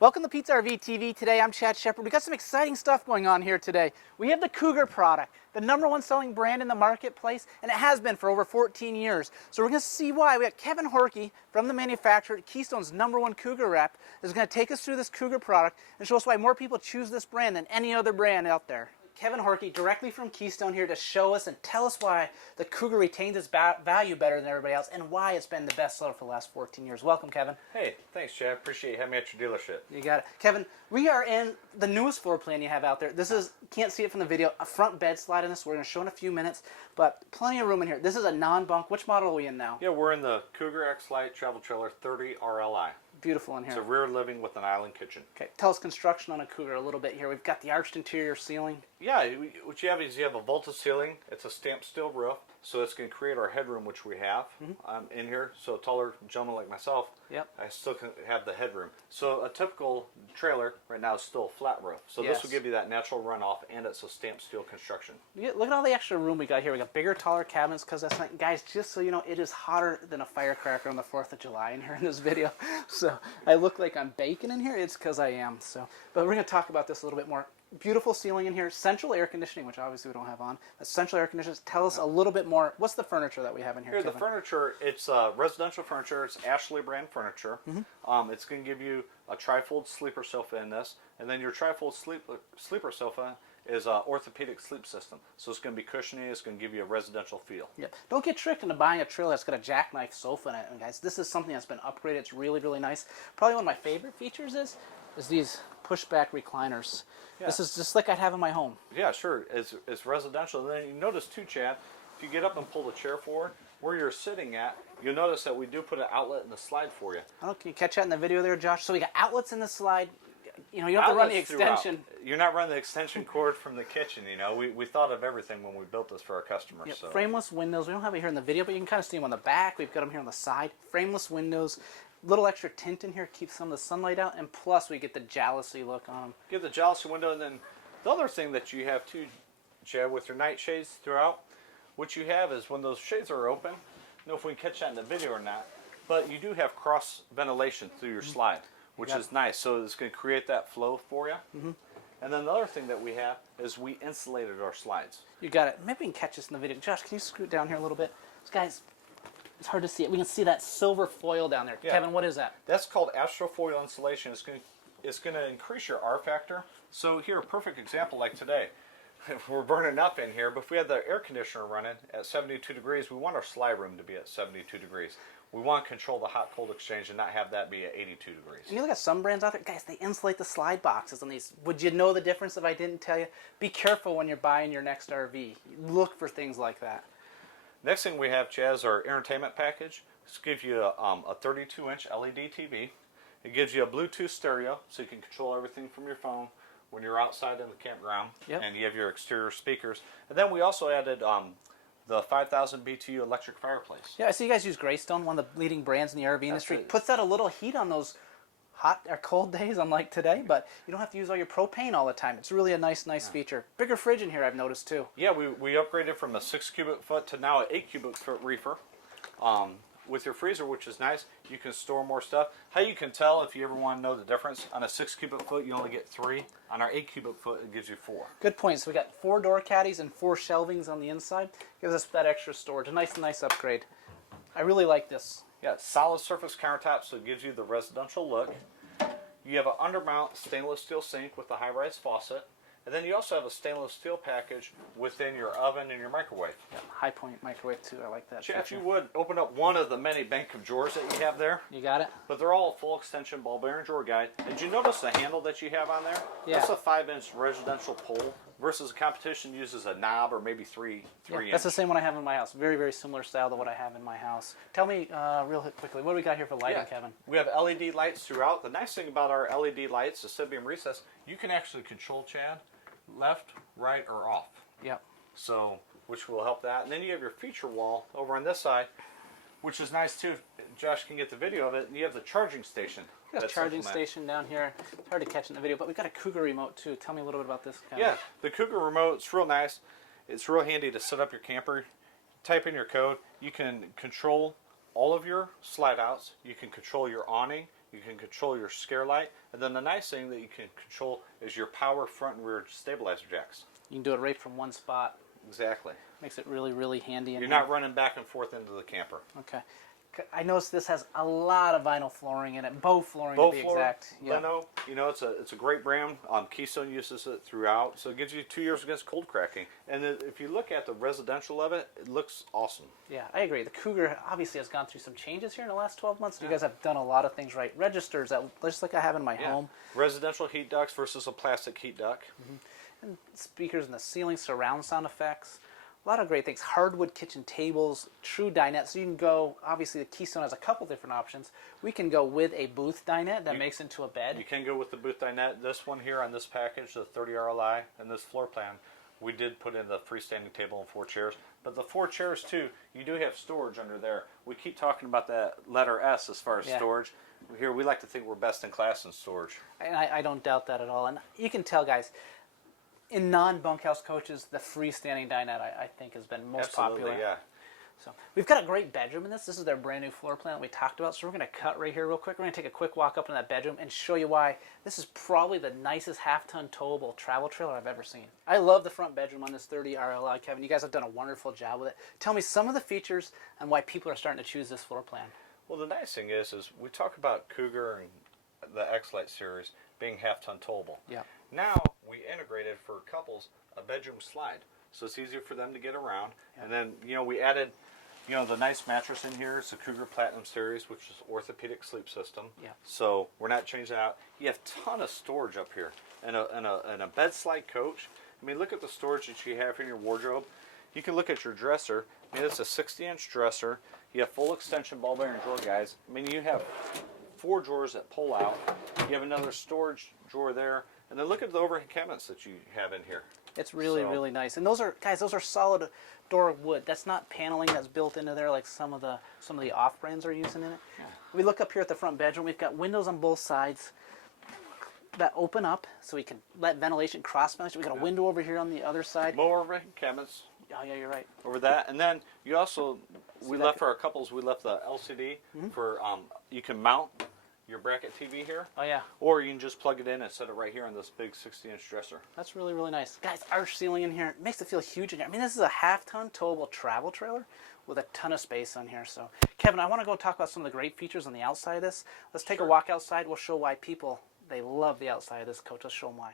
Welcome to Pete's RV TV. Today I'm Chad Shepard. We got some exciting stuff going on here today. We have the Cougar product, the #1 selling brand in the marketplace, and it has been for over 14 years. So we're going to see why. We got Kevin Horkey from the manufacturer, Keystone's #1 Cougar rep, is going to take us through this Cougar product and show us why more people choose this brand than any other brand out there. Kevin Horkey, directly from Keystone, here to show us and tell us why the Cougar retains its value better than everybody else and why it's been the best seller for the last 14 years. Welcome, Kevin. Hey, thanks, Chad. Appreciate you having me at your dealership. You got it. Kevin, we are in the newest floor plan you have out there. This is, can't see it from the video, a front bed slide in this. We're going to show in a few minutes, but plenty of room in here. This is a non-bunk. Which model are we in now? Yeah, we're in the Cougar Xlite Travel Trailer 30 RLI. Beautiful in here. It's a rear living with an island kitchen. Okay, tell us construction on a Cougar a little bit here. We've got the arched interior ceiling. Yeah, what you have is you have a vaulted ceiling. It's a stamped steel roof, so it's going to create our headroom, which we have in here. So a taller gentleman like myself, I still can have the headroom. So a typical trailer right now is still a flat roof. So this will give you that natural runoff, and it's a stamped steel construction. Look at all the extra room we got here. We got bigger, taller cabinets because that's not, guys, just so you know, it is hotter than a firecracker on the 4th of July in here in this video. So I look like I'm baking in here. It's because I am. So, but we're going to talk about this a little bit more. Beautiful ceiling in here, central air conditioning, which obviously we don't have on. Central air conditioning. Tell us a little bit more. What's the furniture that we have in here? Here, the furniture, it's residential furniture. It's Astral brand furniture. It's going to give you a trifold sleeper sofa in this, and then your trifold sleeper sofa is an orthopedic sleep system. So it's going to be cushiony. It's going to give you a residential feel. Yep. Don't get tricked into buying a trailer that's got a jackknife sofa in it. And guys, this is something that's been upgraded. It's really, really nice. Probably one of my favorite features is these pushback recliners. Yeah. This is just like I'd have in my home. Yeah, sure. It's residential. And then you notice too, Chad, if you get up and pull the chair forward, where you're sitting at, you'll notice that we do put an outlet in the slide for you. I don't know, can you catch that in the video there, Josh? So we got outlets in the slide. You know, you don't have to run the extension. You're not running the extension cord from the kitchen, you know. We thought of everything when we built this for our customers. Yep. So. Frameless windows. We don't have it here in the video, but you can kind of see them on the back. We've got them here on the side. Frameless windows. Little extra tint in here, keeps some of the sunlight out, and plus we get the jalousie look on them. Get the jalousie window, and then the other thing that you have too, Chad, with your night shades throughout, what you have is when those shades are open, I don't know if we can catch that in the video or not, but you do have cross ventilation through your slide, which is nice. So it's going to create that flow for you. And then the other thing that we have is we insulated our slides. You got it. Maybe we can catch this in the video. Josh, can you scoot down here a little bit? Guys, it's hard to see it. We can see that silver foil down there. Yeah. Kevin, what is that? That's called Astral foil insulation. It's going to increase your R factor. So here, a perfect example like today. We're burning up in here, but if we had the air conditioner running at 72 degrees, we want our slide room to be at 72 degrees. We want to control the hot-cold exchange and not have that be at 82 degrees. And you look at some brands out there, guys, they insulate the slide boxes on these. Would you know the difference if I didn't tell you? Be careful when you're buying your next RV. Look for things like that. Next thing we have, Chaz, our entertainment package. This gives you a 32-inch LED TV. It gives you a Bluetooth stereo, so you can control everything from your phone when you're outside in the campground. And you have your exterior speakers. And then we also added the 5,000 BTU electric fireplace. Yeah, I see you guys use Greystone, one of the leading brands in the RV industry. Puts out a little heat on those hot or cold days, unlike today, but you don't have to use all your propane all the time. It's really a nice feature. Bigger fridge in here, I've noticed too. Yeah, we upgraded from a 6 cubic foot to now an 8 cubic foot reefer. With your freezer, which is nice, you can store more stuff. How you can tell if you ever want to know the difference, on a 6 cubic foot you only get 3. On our 8 cubic foot it gives you 4. Good point. So we got 4 door caddies and 4 shelvings on the inside. Gives us that extra storage. A nice upgrade. I really like this. Yeah, solid surface countertop, so it gives you the residential look. You have an undermount stainless steel sink with a high-rise faucet. And then you also have a stainless steel package within your oven and your microwave. Yeah, high point microwave too. I like that. If you would, open up one of the many bank of drawers that you have there. You got it. But they're all full extension ball bearing drawer guide. Did you notice the handle that you have on there? Yeah. That's a 5-inch residential pole versus the competition uses a knob or maybe 3 inch. That's the same one I have in my house. Very similar style to what I have in my house. Tell me real quickly, what do we got here for lighting, Kevin? We have LED lights throughout. The nice thing about our LED lights, instead of being recessed, you can actually control, Chad, left, right, or off. Yep. So, which will help that. And then you have your feature wall over on this side, which is nice too. Josh can get the video of it. And you have the charging station. Got a charging station down here. It's hard to catch in the video, but we've got a Cougar Remote too. Tell me a little bit about this. Yeah, the Cougar Remote, it's real nice. It's real handy to set up your camper. Type in your code. You can control all of your slide outs. You can control your awning. You can control your scare light, and then the nice thing that you can control is your power front and rear stabilizer jacks. You can do it right from one spot. Exactly. Makes it really, really handy. You're not running back and forth into the camper. Okay. I noticed this has a lot of vinyl flooring in it, bow flooring Bow to be floor, exact. Lino, you know, it's a great brand. Keystone uses it throughout, so it gives you 2 years against cold cracking. And if you look at the residential of it, it looks awesome. Yeah, I agree. The Cougar obviously has gone through some changes here in the last 12 months. You guys have done a lot of things right. Registers, that just like I have in my home. Residential heat ducts versus a plastic heat duct. And speakers in the ceiling, surround sound effects. A lot of great things. Hardwood kitchen tables, true dinette. So you can go, obviously the Keystone has a couple different options. We can go with a booth dinette that makes into a bed. You can go with the booth dinette. This one here on this package, the 30 RLI, and this floor plan, we did put in the freestanding table and 4 chairs. But the 4 chairs too, you do have storage under there. We keep talking about that letter S as far as storage. Here we like to think we're best in class in storage. And I don't doubt that at all. And you can tell, guys, in non-bunkhouse coaches, the freestanding dinette, I think, has been most popular. Yeah. So we've got a great bedroom in this. This is their brand new floor plan that we talked about. So we're going to cut right here real quick. We're going to take a quick walk up in that bedroom and show you why this is probably the nicest half-ton towable travel trailer I've ever seen. I love the front bedroom on this 30 RLI, Kevin. You guys have done a wonderful job with it. Tell me some of the features and why people are starting to choose this floor plan. Well, the nice thing is we talk about Cougar and the Xlite series being half-ton towable. Yeah. Now we integrated for couples a bedroom slide, so it's easier for them to get around. Yeah. And then we added the nice mattress in here. It's a Cougar Platinum series, which is orthopedic sleep system. Yeah. So we're not changing that out. You have a ton of storage up here, and a bed slide coach. I mean, look at the storage that you have in your wardrobe. You can look at your dresser. I mean, it's a 60-inch dresser. You have full extension ball bearing drawer guides. I mean, you have 4 drawers that pull out. You have another storage drawer there. And then look at the overhead cabinets that you have in here. It's really, really nice. And those are, guys, those are solid door wood. That's not paneling that's built into there like some of the off-brands are using in it. Yeah. We look up here at the front bedroom. We've got windows on both sides that open up so we can let ventilation, cross ventilation. We've got a window over here on the other side. More overhead cabinets. Oh, yeah, you're right. Over that. And then you also, we left for our couples, we left the LCD for, you can mount your bracket TV here. Oh, yeah. Or you can just plug it in and set it right here on this big 60-inch dresser. That's really, really nice. Guys, arch ceiling in here. It makes it feel huge in here. I mean, this is a half-ton towable travel trailer with a ton of space on here. So, Kevin, I want to go talk about some of the great features on the outside of this. Let's take a walk outside. We'll show why people, they love the outside of this coach. Let's show them why.